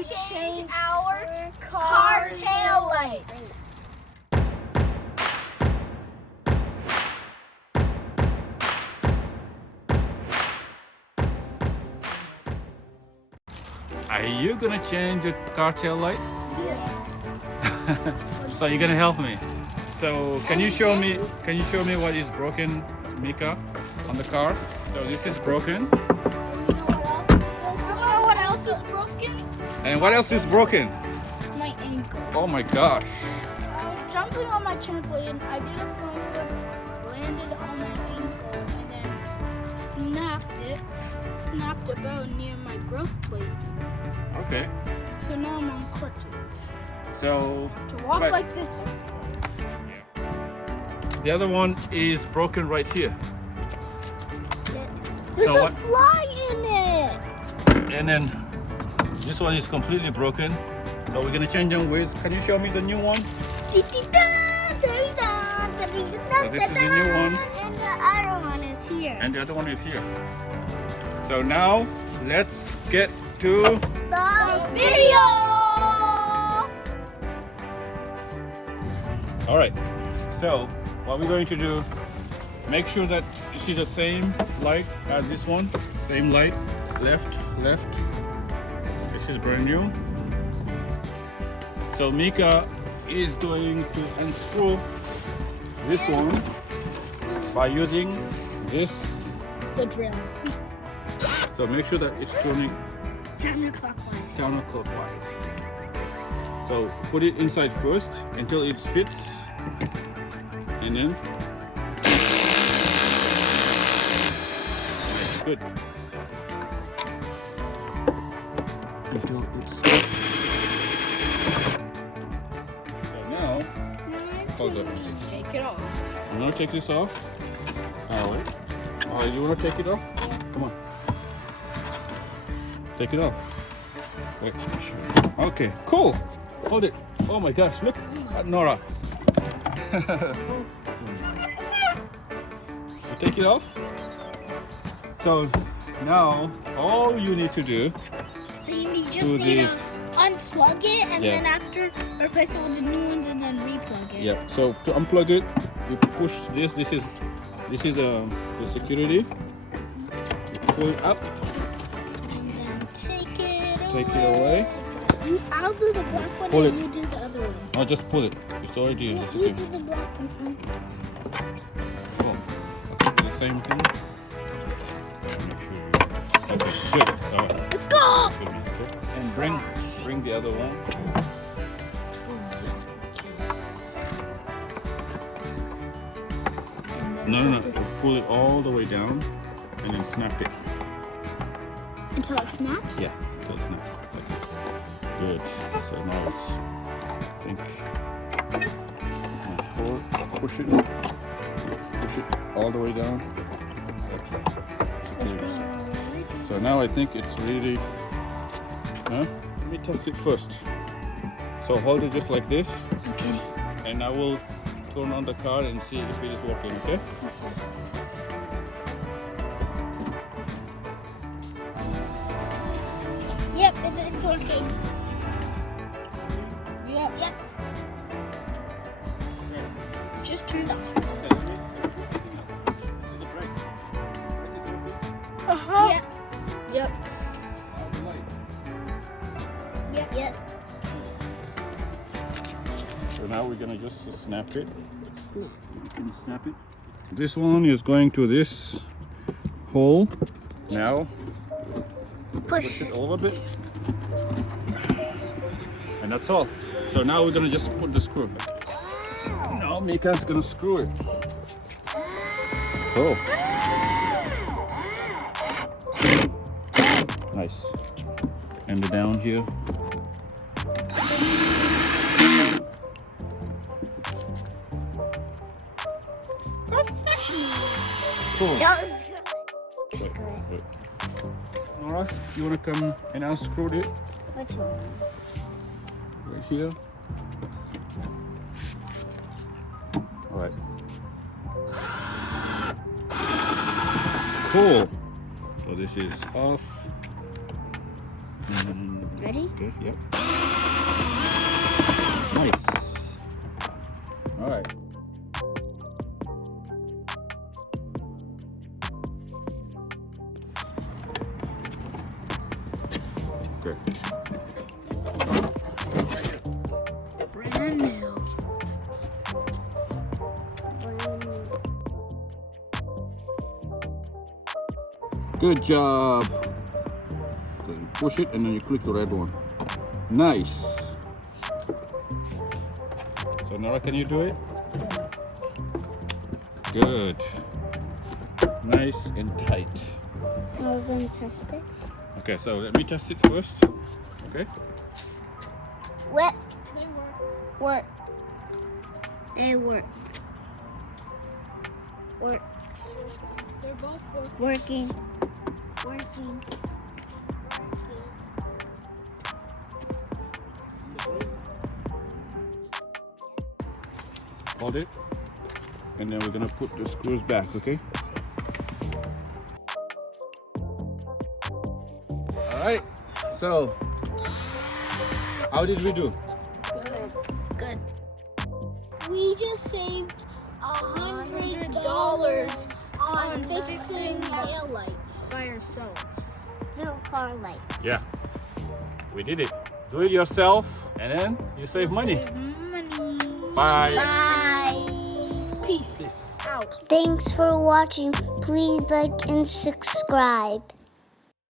to change our car tail lights. Are you gonna change the car tail light? Yeah. So you're gonna help me. So can you show me what is broken, Mika, on the car? So this is broken. You know what else is broken? And what else is broken? My ankle. Oh my gosh. I was jumping on my trampoline. I did a front flip, landed on my ankle, and then snapped a bone near my growth plate. Okay. So now I'm on crutches. So To walk Right. like this. the other one is broken right here. There's So a what- fly in it. And then this one is completely broken. So we're gonna change them with. Can you show me the new one? So this is the new one. And the other one is here. And the other one is here. So now let's get to The video. all right. So what we're going to do, make sure that you see the same light as this one. Same light, left. This is brand new. So Mika is going to unscrew this one by using this. The drill. So make sure that it's turning Counterclockwise. counterclockwise. So put it inside first until it fits, and then good. Until it's so now hold up. Just take it off. You wanna take this off? Oh wait. Oh, you wanna take it off? Come on. Take it off. Wait. Okay, cool. Hold it. Oh my gosh, look at Nora. You take it off. So now all you need to do So you just to need to this. unplug it and Yeah. then after replace it with the new ones and then replug it. Yeah. So to unplug it, you push this. This is the security. You pull it up. And then take it Take it away. I'll do the black one Pull and it. you do the other one. No, just pull it. It's already in the You security. do the black one. Oh, okay, the same thing. Make sure you. Okay, good. All right. Let's go! And bring the other one. No. Pull it all the way down, and then snap it. Until it snaps? Yeah, until it snaps. Okay. Good. So now it's. I think. Push it all the way down. Let's Okay. go. So now I think it's really. Huh? Let me test it first. So hold it just like this, Okay. and I will turn on the car and see if it is working. Okay? Yep, it's working. Yep. Just turned off. Uh-huh. Yep. Yep. So now we're gonna just snap it. Snap. Can you snap it? This one is going to this hole. Now push Push. it a little bit, and that's all. So now we're gonna just put the screw. Now Mika's gonna screw it. Oh, nice. And down here. Cool. That was good. That's good. Nora, you wanna come and unscrew it Which one? right here? All right. Cool. So this is off. Ready? Okay, yep. Nice. All right. Okay. Brand new. Good job. Okay, you push it and then you click the red one. Nice. So Nora, can you do it? Good. Nice and tight. Now we're going to test it. Okay, so let me test it first. Okay. What? They work. They work. Works. They're both working. Working. Hold it. And then we're gonna put the screws back, okay? Alright, so how did we do? Good. We just saved $100 on fixing tail lights by ourselves. No car lights. Yeah, we did it. Do it yourself and then you save money. Save money. Bye. Bye. Peace. Out. Thanks for watching. Please like and subscribe.